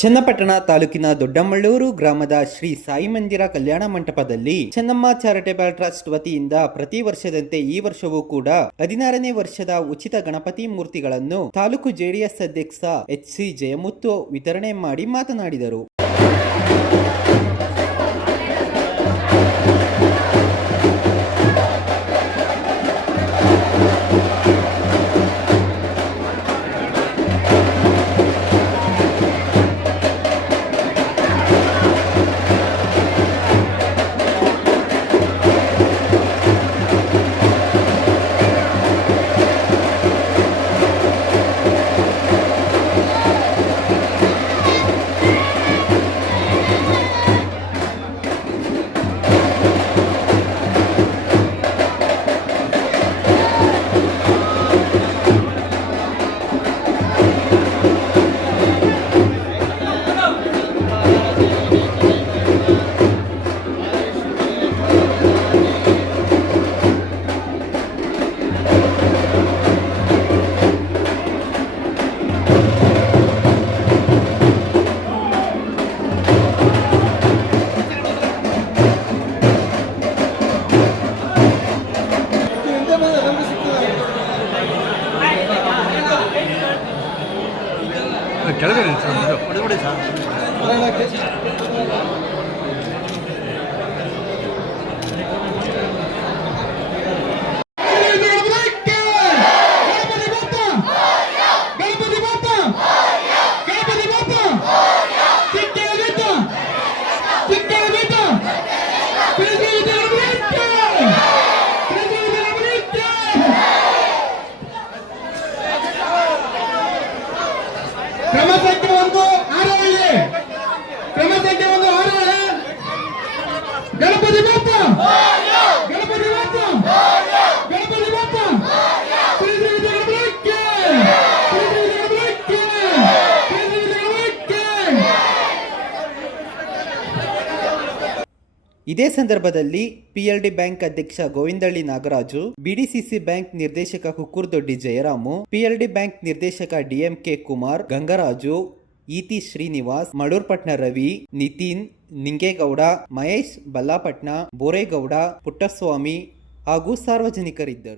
ಚನ್ನಪಟ್ಟಣ ತಾಲೂಕಿನ ದೊಡ್ಡಮಳ್ಳೂರು ಗ್ರಾಮದ ಶ್ರೀ ಸಾಯಿ ಮಂದಿರ ಕಲ್ಯಾಣ ಮಂಟಪದಲ್ಲಿ ಚೆನ್ನಮ್ಮ ಚಾರಿಟೇಬಲ್ ಟ್ರಸ್ಟ್ ವತಿಯಿಂದ ಪ್ರತಿ ವರ್ಷದಂತೆ ಈ ವರ್ಷವೂ ಕೂಡ ಹದಿನಾರನೇ ವರ್ಷದ ಉಚಿತ ಗಣಪತಿ ಮೂರ್ತಿಗಳನ್ನು ತಾಲೂಕು ಜೆಡಿಎಸ್ ಅಧ್ಯಕ್ಷ ಎಚ್ ಸಿ ಜಯಮುತ್ತು ವಿತರಣೆ ಮಾಡಿ ಮಾತನಾಡಿದರು. ಕೆಳಗಡೆ ನಿಲ್ಸಿ ಸರ್ ಮೊದಲು. ಗಣಪತಿ ಬಾಪ ಗಣಪತಿ ಬಾಪ ಚಿಟ್ಟೆ ಬೇಟ ಚಿಟ್ಟೆ ಬೇಟ ಪ್ರೀತಿ ಗಣಪತಿ ಪ್ರೀತಿ ಗಣಪತಿ ಕ್ರಮ ಒಂದು ಕ್ರಮ ಸಂಖ್ಯೆ ಒಂದು ಗಣಪತಿ ಗಣಪತಿ ಗಣಪತಿ ಇದೇ ಸಂದರ್ಭದಲ್ಲಿ ಪಿಎಲ್ಡಿ ಬ್ಯಾಂಕ್ ಅಧ್ಯಕ್ಷ ಗೋವಿಂದಳ್ಳಿ ನಾಗರಾಜು, ಬಿಡಿಸಿಸಿ ಬ್ಯಾಂಕ್ ನಿರ್ದೇಶಕ ಕುಕ್ಕುರ್ದೊಡ್ಡಿ ಜಯರಾಮು, ಪಿಎಲ್ಡಿ ಬ್ಯಾಂಕ್ ನಿರ್ದೇಶಕ ಡಿಎಂಕೆ ಕುಮಾರ್, ಗಂಗರಾಜು ಇತಿ ಶ್ರೀನಿವಾಸ್ ಮಡೂರ್ಪಟ್ನ ರವಿ ನಿತಿನ್ ನಿಂಗೇಗೌಡ ಮಹೇಶ್ ಬಲ್ಲಾಪಟ್ನ ಬೋರೇಗೌಡ ಪುಟ್ಟಸ್ವಾಮಿ ಹಾಗೂ ಸಾರ್ವಜನಿಕರಿದ್ದರು.